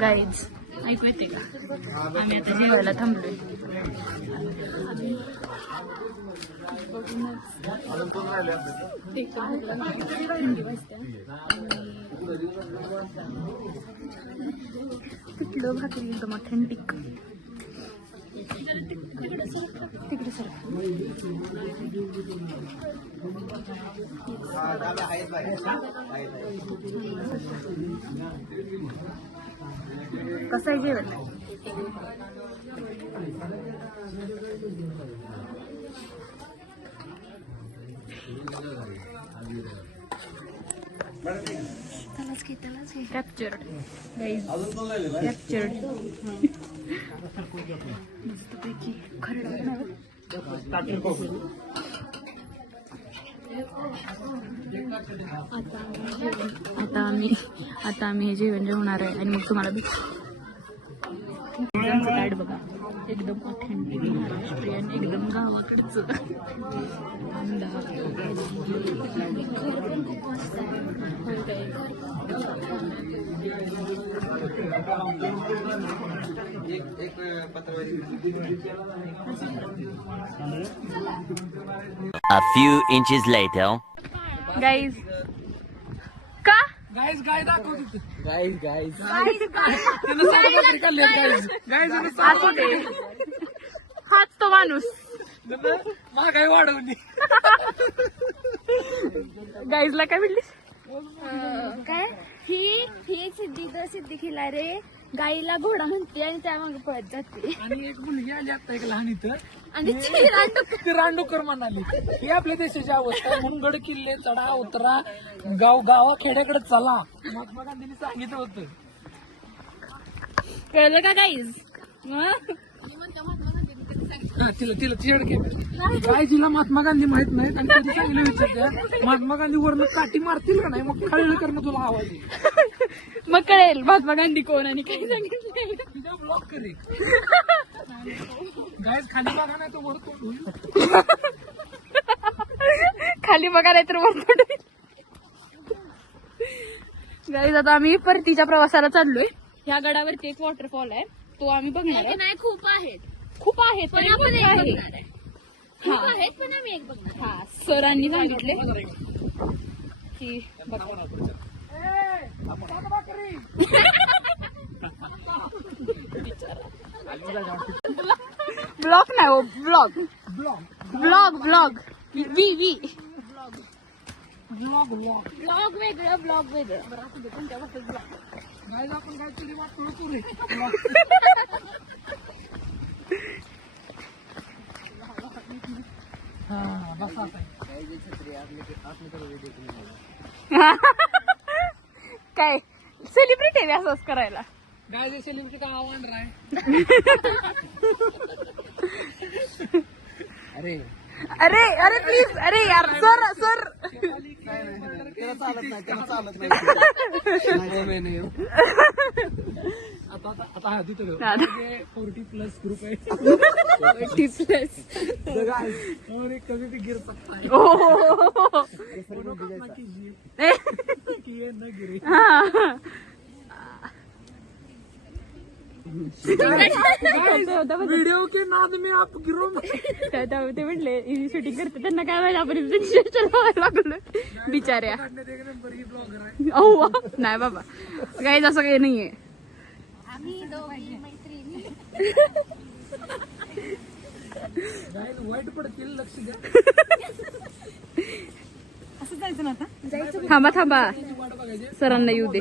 Guys ऐकू येते का? आम्ही आता जेवायला थांबलोय. पिठलं भाकरी एकदम ऑथेंटिक तिकडे सर. कसं आहे जेवण? कॅप्चर्ड कॅप्चर्ड मस्तपैकी खरड आता आम्ही आता आम्ही हे जेवण जेवणार आहे आणि मग तुम्हाला भेट त्यांचं ताट बघा एकदम ऑथेंटिक महाराष्ट्रीयन एकदम गावाकडचं अंडा होय काय? A few inches later. Guys का? गाईज गाय दाखव गाईज गाईज असू दे हाच तो माणूस. महागाई वाढवली. गाईजला काय म्हणलीस? काय? ही ही सिद्धी तर सिद्धी खिला रे. गाईला घोडा म्हणते आणि त्यामागे पळत जाते. आणि एक मुलगी आली आता एक लहान इथं. आणि ती रानडुक्कर. ती रांडोकर म्हणाली. ही आपल्या देशाची अवस्था आहे. मुंगड किल्ले चढा उतरा गाव गावा खेड्याकडे चला. महात्मा गांधींनी सांगितलं होतं. कळलं का हा, तिला तिला तिच्याकडे काय जिला महात्मा गांधी माहीत नाहीत आणि कधी सांगितलं विचारत्या महात्मा गांधी वरनं काठी मारतील का नाही? मग खाली करणं तुला आवाज येईल. मग कळेल महात्मा गांधी कोण आणि काय सांगितलं ब्लॉक करे. गायच खाली बघा नाही तो वर तोंड होईल खाली बघा नाही तर वर गाईज आता आम्ही परतीच्या प्रवासाला चाललोय. ह्या गडावरती एक वॉटरफॉल आहे. तो आम्ही बघणार आहे. नाही खूप आहेत. खूप आहेत पण आपण एक आहे. बघणार आहे. खूप आहेत पण आम्ही एक बघणार हा सरांनी सांगितले. की बघा. ब्लॉग नाही हो blog blog blog V V block block blog वेगळं ब्लॉग वेगळं. गायज आपण काहीतरी वाटतो पुरे हा बस आता. काय? सेलिब्रिटी आहे असंच करायला. गायचे सेलिब्रिटी का आव्हान राय. अरे. अरे अरे प्लीज अरे यार सर सर हा. फोर्टी प्लस ग्रुप आहे. टिप्स और एक कभी भी गिर सकता है? कि ये न गिरे. वीडियो के नाद में आप गिरो ते म्हटले शूटिंग करते त्यांना काय माहिती आपण लावायला लागलो बिचाऱ्या. अहो. नाही बाबा. काही असं काही नाहीये. थांबा थांबा. सरांना येऊ दे.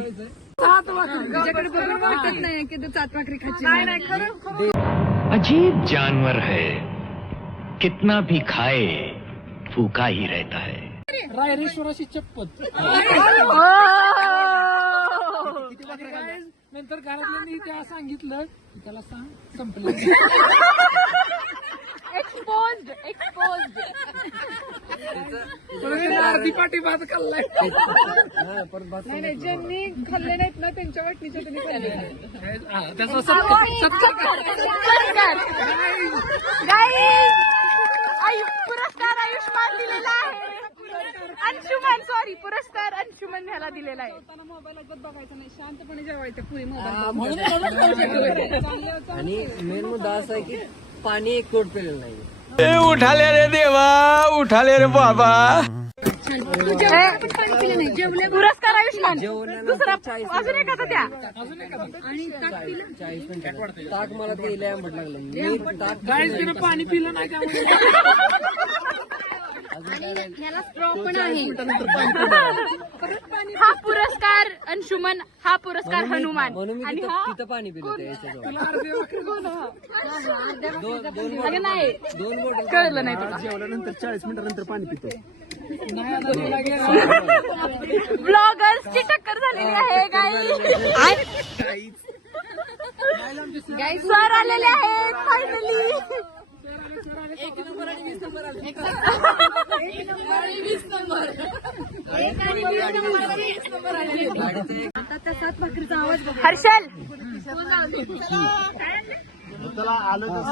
सात वाजता. वाटत नाही की तू चाट भाकरी खायची नाही खरं अजीब जानवर है. कितना भी खाए भूखा ही रहता है. रायरेश्वराची! Guys, नंतर घरातल्यांनी त्या सांगितलं त्याला सांग संपलं. एक्सपोज्ड एक्सपोज्ड परत अर्धी पाठी भात खाल्लाय. ज्यांनी खाल्ले नाहीत ना त्यांच्या वाटणीच्या तुम्ही खाल्ले हा, त्याचा सत्कार सत्कार पुरस्कार आयुष्मान दिलेला आहे. अंशुमन सॉरी पुरस्कार अंशुमन ह्याला दिलेला आहे. आणि मेन मुद्दा असा आहे की पाणी एक कोट पेलेलं नाही उठाले रे देवा उठाले रे बाबा. पुरस्कार आयुष्मान दुसरा अजून एखादा द्या. चाळीस मिनिटं. ताक मला ते लागलं. मी ताक पाणी पिलं नाही हा पुरस्कार अंशुमन हा पुरस्कार हनुमान. आणि तिथं हा तिथं पाणी पिलं होतं याच्याजवळ. दोन दोन अगं नाही. दोन बॉटल कळलं नाही तुला. जेवल्यानंतर चाळीस मिनिटानंतर पाणी पितो. ब्लॉगर्सची टक्कर झालेली आहे गाई सर आलेले आहेत finally Harshal.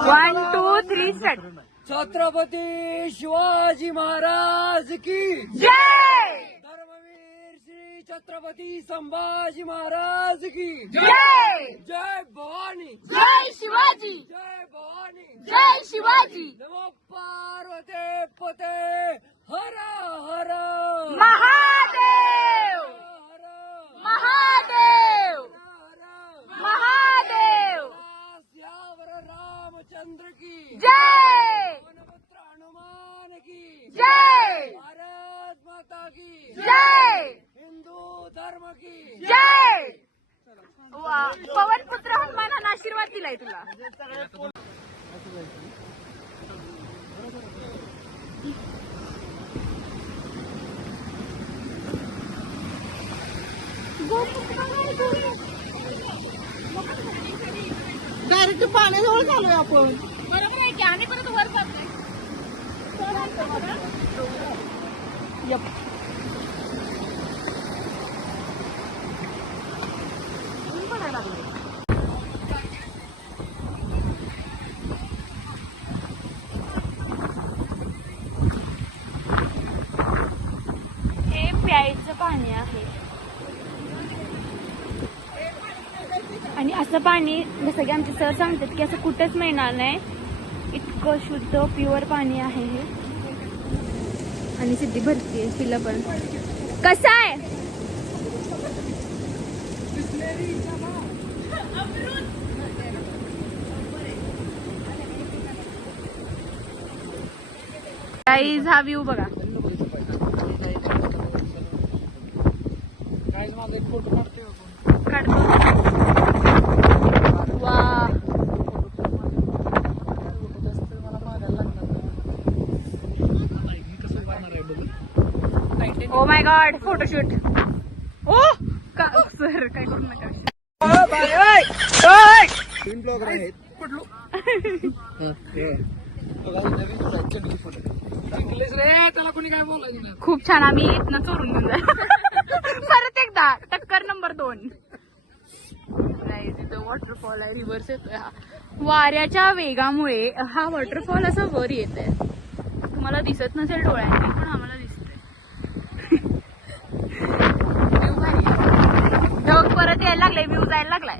One two three start Chhatrapati Shivaji Maharaj की जय! छत्रपती संभाजी महाराज की। जय। जय भवानी। जय शिवाजी। जय भवानी। जय शिवाजी। नमो पार्वते पते। हर हर। महादेव। हर महादेव। महादेव। श्यावर रामचंद्र की। जय। वनपुत्र हनुमान की। जय। भारत माता की। जय। जय! वा पवन पुत्र हनुमानानं आशीर्वाद दिलाय तुला. डायरेक्ट पाण्याजवळ झालोय आपण. बरोबर आहे की? आणि परत वर जातोय. पाणी आहे. आणि असं पाणी जसं की आमचे सर सांगतात की असं कुठेच मिळणार नाही. इतकं शुद्ध प्युअर पाणी आहे हे. आणि सिद्धी भरती आहे तिला पण. कसं आहे? गाईज हा व्ह्यू बघा गाईस माझा एक फोटो काढतोय आपण. काढतो वा ओ माय गॉड फोटोशूट ओ! का सर काय करू नका. तीन ब्लॉगर आहेत इंग्लिश खूप छान आम्ही इथनं चोरून घेऊन परत एकदा टक्कर नंबर दोन. नाही तिथं वॉटरफॉल आहे रिव्हर्स येतोय हा. वाऱ्याच्या वेगामुळे हा वॉटरफॉल असा वर येत आहे तुम्हाला दिसत नसेल डोळ्यांनी पण आम्हाला दिसतंय. आहे. परत यायला लागलाय व्ह्यू जायला लागलाय.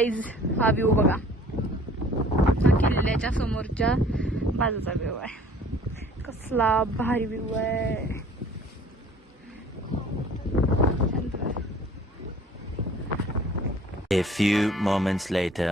गाईज हा व्ह्यू बघा. हा किल्ल्याच्या समोरच्या बाजूचा व्ह्यू आहे. कसला भारी व्ह्यू आहे. A few moments later.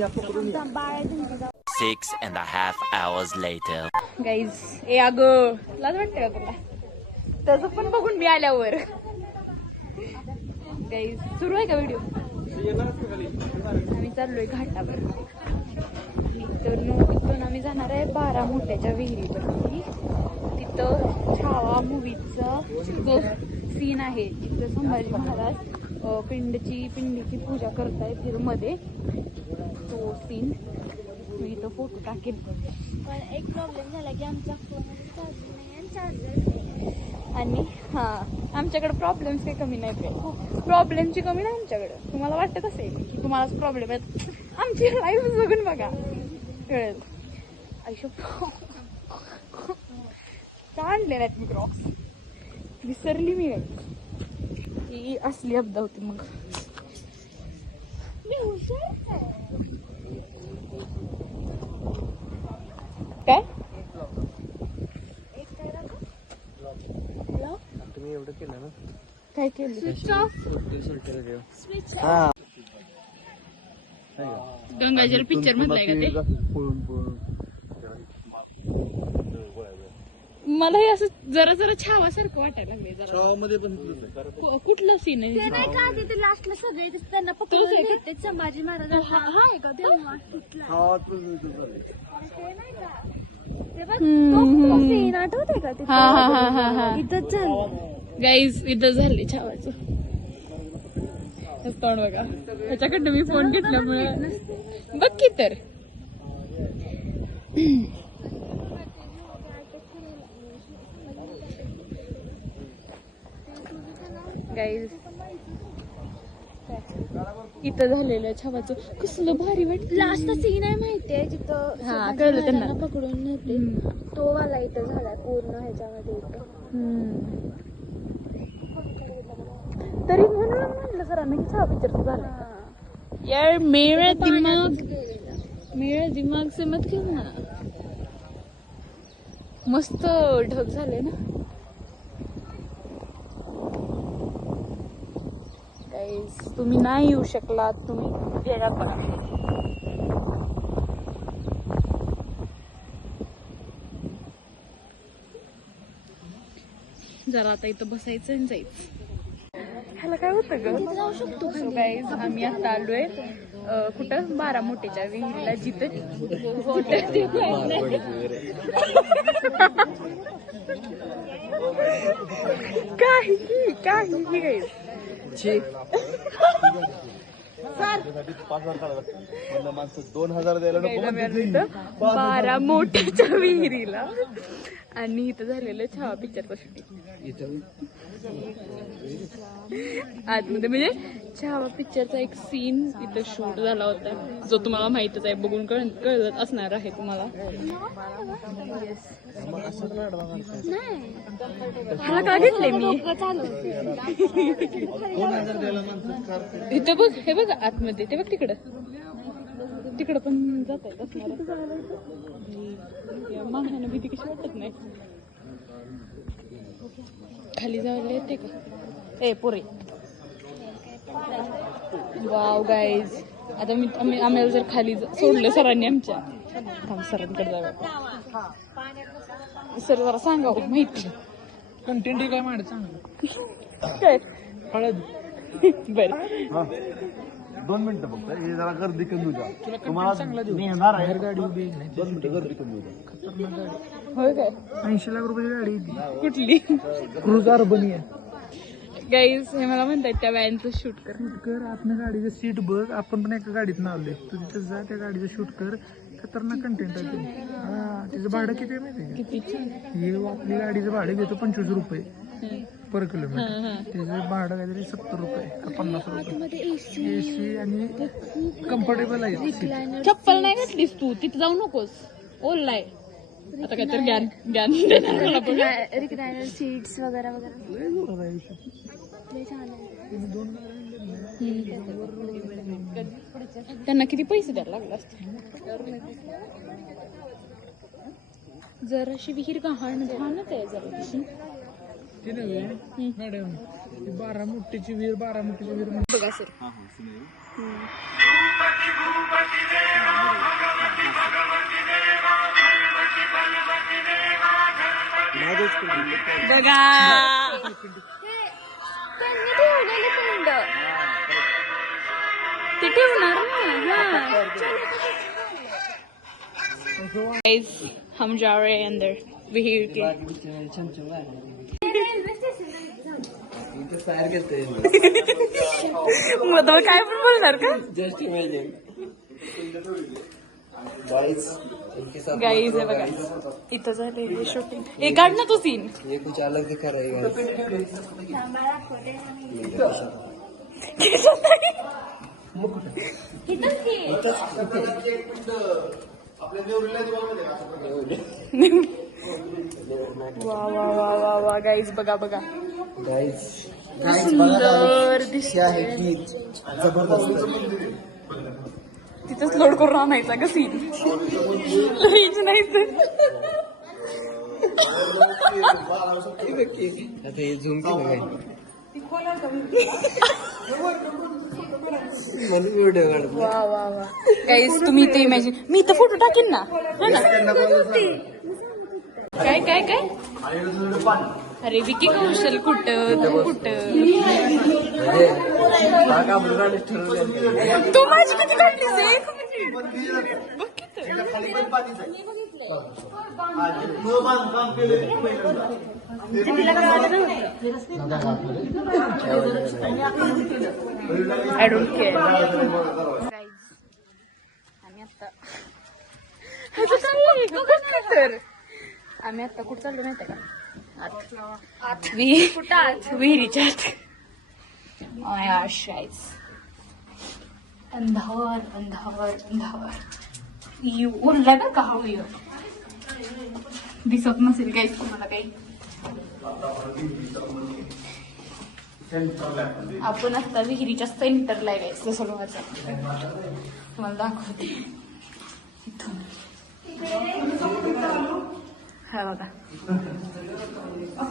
Six and a half hours later. Guys ए अगं लाज वाटते का तुला? त्याचं पण बघून मी आल्यावर. गाईज सुरू आहे का व्हिडिओ आम्ही चाललोय घाटावर. इथून इथून आम्ही जाणार आहे बारा मोठ्याच्या विहिरीवरती. तिथं छावा मूवीचा जो सीन आहे. तिथं संभाजी महाराज पिंडची पिंडीची पूजा करतायत मध्ये तो सीन मी इथं फोटो टाकेन. पण एक प्रॉब्लेम झाला की आमचा फोन चार्जर नाही आणि चार्जर आणि हा आमच्याकडे प्रॉब्लेम्स काही कमी काय प्रॉब्लेमची कमी नाही आमच्याकडे. तुम्हाला वाटत असेल की तुम्हालाच प्रॉब्लेम आहेत? आमची लाईफ बघून बघा. कळेल. आयुष्य. का आणले नाहीत मी क्रॉक्स विसरली मी. ही असली अब्दा होती मग. काय? तुम्ही एवढं केलं ना? काय केलं? गंगाजल पिक्चर मधलाय का ते? पळून पळून मला हे असं जरा जरा छावासारखं वाटायला लागले जरा. गावामध्ये पण कु- कुठलं सीन आहे? ते नाही का तिथे लास्टला सगळे ते त्यांना पकडून घेते संभाजी महाराज हा आहे का? तेव्हा. तिथला. गावात पण मिळतो चालेल. ते नाही का? तेव्हा तो सीन आठवते का हा हा हा हा हा. तिथंच झालं गाईज इथं झाले छावाचं. तोंड बघा. त्याच्याकडनं मी फोन घेतल्यामुळे बघ की तर. गाईज इथं झालेलं छावाचं. कसलं भारी वाटत. लास्ट सीन आहे माहितीये जिथं हा, कळलं त्यांना. पकडून नेते तो वाला इथं झालाय पूर्ण ह्याच्यामध्ये इथं. तरी म्हणून म्हणलं सरांना की छावा पिक्चर झाला. यार मेरा दिमाग मेरा दिमाग से मत खेळना मस्त ढग झाले ना. Guys, तुम्ही नाही येऊ शकलात तुम्ही येणार बघा जरा आता इथं बसायचं आणि जायचं. ह्याला काय होतं ग? जाऊ शकतो गाईज आम्ही आता आलोय कुठं? बारा मोठेच्या विहिरीला जिथं काही काही गाईज माणसं दोन हजार द्यायला बारा मोठ्याच्या विहिरीला. आणि इथं झालेलं छावा पिक्चरचं शूटिंग आतमध्ये म्हणजे छावा पिक्चरचा एक सीन इथं शूट झाला होता. जो तुम्हाला माहितच आहे बघून कळ कळत असणार आहे तुम्हाला. हा का घेतले मी? इथं बघ हे बघ आतमध्ये ते बघ तिकडं. तिकडं पण जात आहेत असणार. या भीती कशी वाटत नाही? खाली जायला येते का? ए पोरे. वाव गाईज आता मी आम्ही आम्हाला जर खाली ज- सोडलं सरांनी आमच्या. थांब सरांकडे जाऊया सर जरा सांगा हो, माहिती. कंटेंट काय मांड चांगलं. काय? हळद. बर. दोन मिनिटं फक्त हे जरा गर्दी कमी द्या. तुला तुम्हाला मी येणार आहे. गाडी उभी दोन मिनिटं गर्दी कमी द्या. होय काय? ऐंशी लाख रुपयाची गाडी कुठली ती. क्रुज अर्बनी आहे. गाईज हे मला म्हणतात त्या व्हॅनचं शूट कर. शूट कर आपण गाडीचं सीट बघ. आपण पण एका गाडीत नावले तू तिथं जा त्या गाडीचं शूट कर. खतरनाक कंटेंट आहे ते. हा त्याचं भाडं किती आहे माहिती आहे किती छान का हे आपली गाडीचं भाडं घेतो पंचवीस रुपये. Per kilometre. त्याचं भाडं काहीतरी सत्तर रुपये का पन्नास रुपये. एसी आणि कम्फर्टेबल आहे. चप्पल नाही घातलीस तू. तिथे जाऊ नकोस. ओललाय आता काहीतरी ज्ञान ज्ञान. रिक्लायनर सीट्स वगैरे वगैरे. त्यांना किती पैसे द्यायला लागले असते जर अशी विहीर गहाण गहाणच आहे जरा ती नव्हे? मॅडम ती बारा मुठ्ठीची विहीर बारा मुठ्ठीची विहीर म्हणून. बघा सर. बघा. त्यांनी ठेवलेले पिंड ते ठेवणार ना गाइस हम जा रहे हैं अंदर. विहीर के मग काय पण बोलणार का? जस्ट इमेजिन गाईज आहे बघा. इथं झाले शूटिंग हे काढ ना तू सीन ये कुछ अलग दिखा रहा है वा वा वा वा वा. गाईज बघा बघा. गाइस सुंदर दिसत है तिथंच लोड करून आणायचा का सीन लईच नाही तर. आता हे झूम केलं काय? मला व्हिडिओ काढतो. वा वा वा. गाईज तुम्ही ते इमॅजिन मी इथं फोटो टाकेन ना. है ना? काय काय काय? अरे विकी कौशल कुठं? तू कुठं? म्हणजे ठरवलं तू. माझी किती काढलीस एक मिनिट. बघ की तर. I don't care. Guys, आम्ही आता ह्याचं चाललंय, बघ की तर. आम्ही आता कुठं चाललो नाही का? विहिरीच्या शाईज अंधार अंधार अंधार यू ओरला का दिसत नसेल काहीच तुम्हाला काही आपण आता विहिरीच्या सेंटरला आहे गाईस सरोवरचा तुम्हाला दाखवते. इथून. हा बघा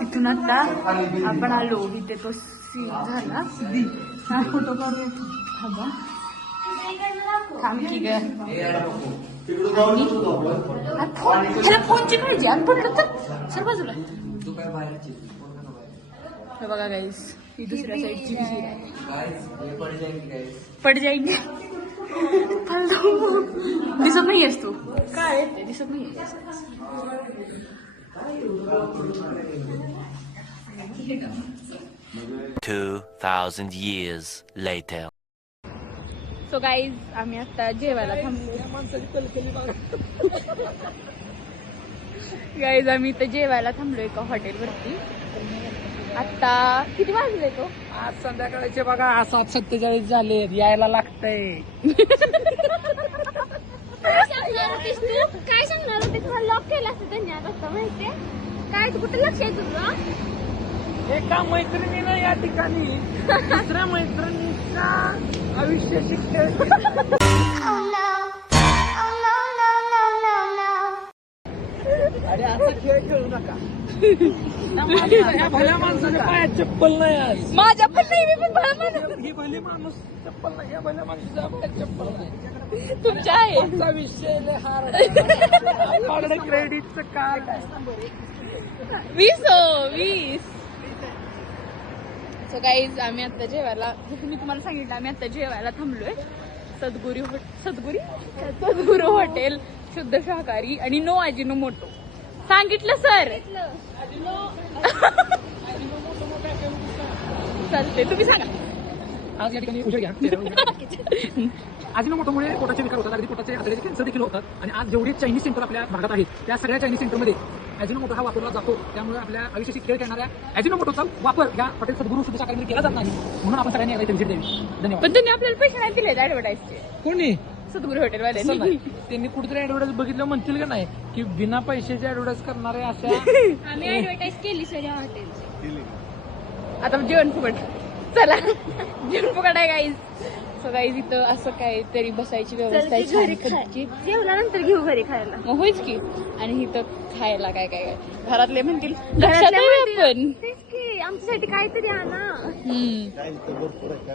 इथून आता आपण आलो. इथे तो सीन झाला. हा फोटो काढू हा बा थांब की ग. ह्याला फोनची पाहिजे आणि पडलं तर सर बाजूला बघा गाईस ही दुसऱ्या साईडची पड़ जाईंगे फालतू दिसत नाहीयेस तू. काय? दिसत नाहीये Two thousand years later. So guys आम्ही आता जेवायला थांबलो. गाईज आम्ही इथं जेवायला थांबलो एका हॉटेलवरती आता किती वाजले तो? आज संध्याकाळचे बघा सात सत्तेचाळीस झाले यायला लागतंय. काय सांगणार होतीस तू? काय सांगणार होतीस? मला लॉक केला असतं त्यांनी आता माहितीये? काय तू कुठे लक्ष आहे तुझं? एका मैत्रिणीनं या ठिकाणी दुसऱ्या मैत्रिणीच्या आयुष्य शिक्षण अरे भल्या माणसाच्या पायात चप्पल नाही आज माझ्या पण नाही मी पण भला म्हणून ही भली माणूस चप्पल नाही या भल्या माणसाच्या पायात चप्पल नाही. तुमच्या आहे. आमचा विषय लय. आपल्याकडे क्रेडिटचं कार्ड वीस हो वीस. सो गाईज आम्ही आता जेवायला जसं मी तुम्हाला सांगितलं आम्ही आता जेवायला थांबलोय. सद्गुरी हॉ- सद्गुरी? सद्गुरू हॉटेल शुद्ध शाकाहारी आणि नो आजिनो मोटो सांगितलं सर. चालते तुम्ही सांगा. आज या ठिकाणी उजेड घ्या. अजिनो मोठ्यामुळे पोटाचे विकार होतात अगदी पोटाचे आतड्याचे कॅन्सर देखील होतात. आणि आज जेवढे चायनीज सेंटर आपल्या भागात आहेत त्या सगळ्या चायनीज सेंटरमध्ये अजिनो मोठा हा वापरला जातो. त्यामुळे आपल्या आयुष्याशी खेळ खेळणाऱ्या अजिनो मोटोचा वापर या हॉटेल सद्गुरू साखरेमध्ये केला जात नाही. म्हणून आपण सगळ्यांनी व्हिजिट द्यावी. धन्यवाद. पण त्यांनी आपल्याला पैसे नाही दिले ऍडव्हर्टाईजचे कोणी? सद्गुरू हॉटेल नाही. त्यांनी कुठेतरी ऍडव्हर्टाईज बघितलं म्हणतील का नाही की बिना पैशाची ऍडव्हर्टाईज करणारे अशा आम्ही ऍडव्हर्टाईज केली सर या हॉटेलची आता जेवण फुकट. चला. जंप काढाय गाईज सो गाईज इथं असं काहीतरी बसायची व्यवस्था आहे छान पद्धतीची. जेवल्यानंतर घेऊ घरी खायला. मग होईच की. आणि इथं खायला काय काय काय? घरातले म्हणतील लक्षात आहे म्हणतील, आपण. आमच्यासाठी काहीतरी आणा. हम्म.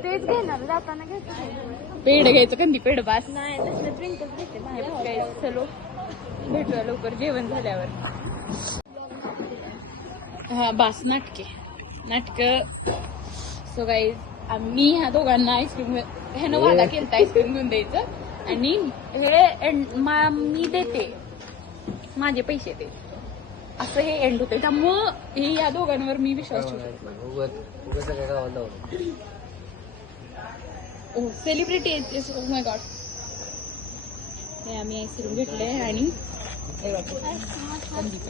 तेच घेणार जाताना घ्यायचं पेढ घ्यायचं कंदी पेढ? बास. नाही तसलं प्रिंटच घेते बाहेर. काय चलो. भेटूया लवकर जेवण झाल्यावर. हा बास नाटके. नाटक. सो गाईज आम्ही ह्या दोघांना आईस्क्रीम ह्यानं वादा केलता आईस्क्रीम घेऊन द्यायचं. आणि हे मा- मी देते. माझे पैसे ते असं हे एंड होते त्यामुळं हे या दोघांवर मी विश्वास गावात लावलं. ओ सेलिब्रिटी ओ माय गॉड हे आम्ही आईस्क्रीम घेतले आणि हे संदीप.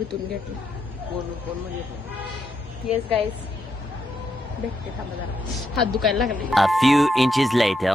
इथून घेतलं म्हणजे येस गाईज भेटते थांबा जरा. हात दुखायला लागले. A few inches later.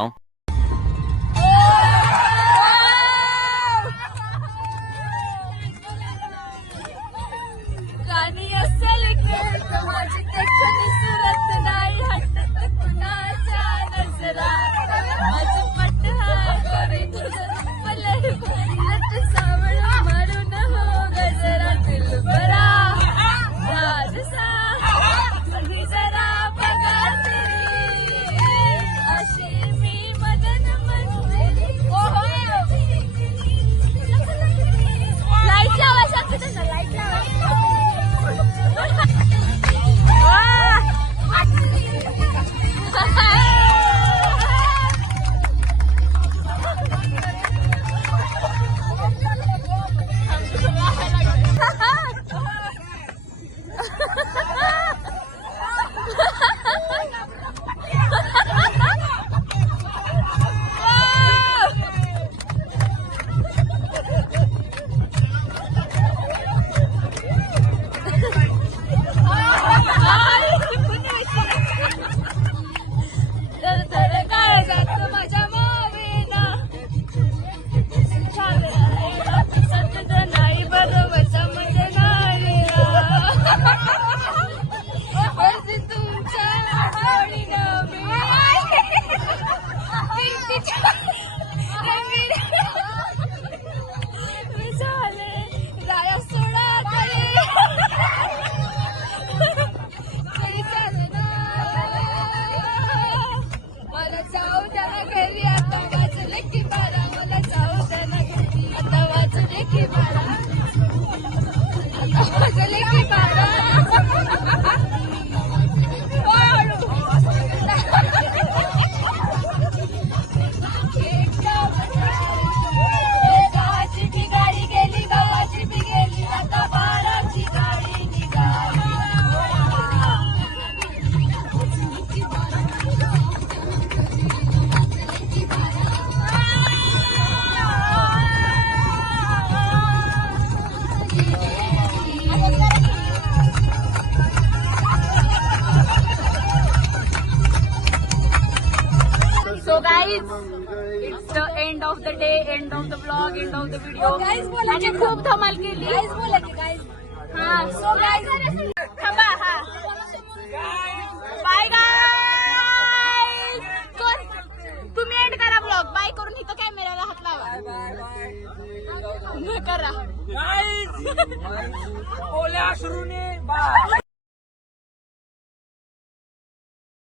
Video आणि खूप धमाल केली. हा